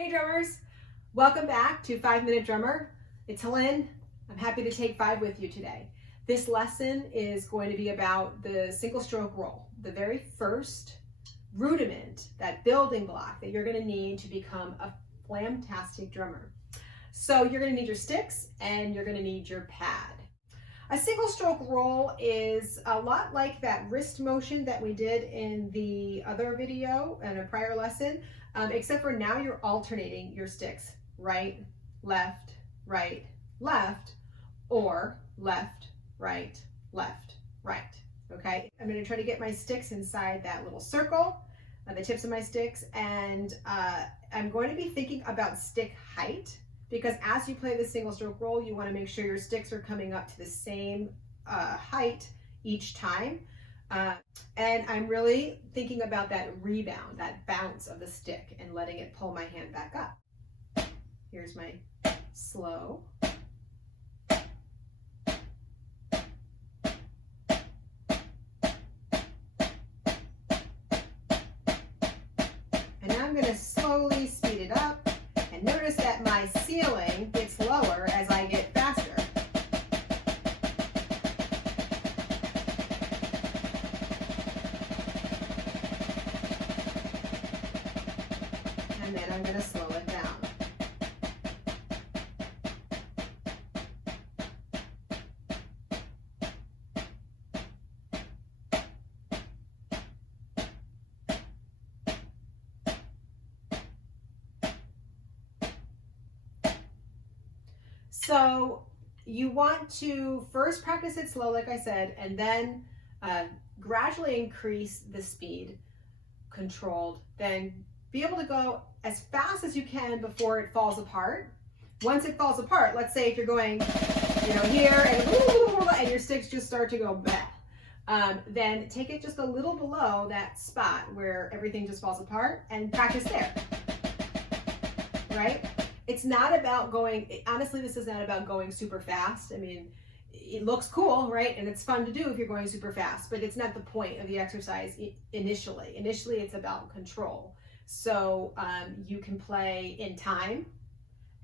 Hey drummers, welcome back to 5 Minute Drummer. It's Hillyn. I'm happy to take 5 with you today. This lesson is going to be about the single stroke roll, the very first rudiment, that building block that you're going to need to become a flamtastic drummer. So you're going to need your sticks and you're going to need your pad. A single stroke roll is a lot like that wrist motion that we did in the other video and a prior lesson, except for now you're alternating your sticks, right, left, or left, right, right, okay? I'm gonna try to get my sticks inside that little circle, the tips of my sticks, and I'm going to be thinking about stick height, because as you play the single stroke roll, you want to make sure your sticks are coming up to the same height each time. And I'm really thinking about that rebound, that bounce of the stick and letting it pull my hand back up. Here's my slow. And now I'm going to slowly speed it up. And notice that my ceiling gets lower as I get faster. And then I'm going to slow it down. So you want to first practice it slow, like I said, and then gradually increase the speed, controlled, then be able to go as fast as you can before it falls apart. Once it falls apart, let's say if you're going, here and your sticks just start to go back, then take it just a little below that spot where everything just falls apart and practice there, right? It's not about going, honestly, this is not about going super fast. I mean, it looks cool, right? And it's fun to do if you're going super fast, but it's not the point of the exercise initially. Initially, it's about control. So you can play in time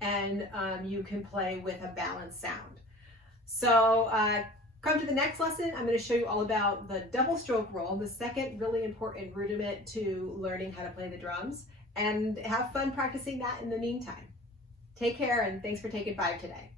and you can play with a balanced sound. So come to the next lesson. I'm going to show you all about the double stroke roll, the second really important rudiment to learning how to play the drums, and have fun practicing that in the meantime. Take care, and thanks for taking 5 today.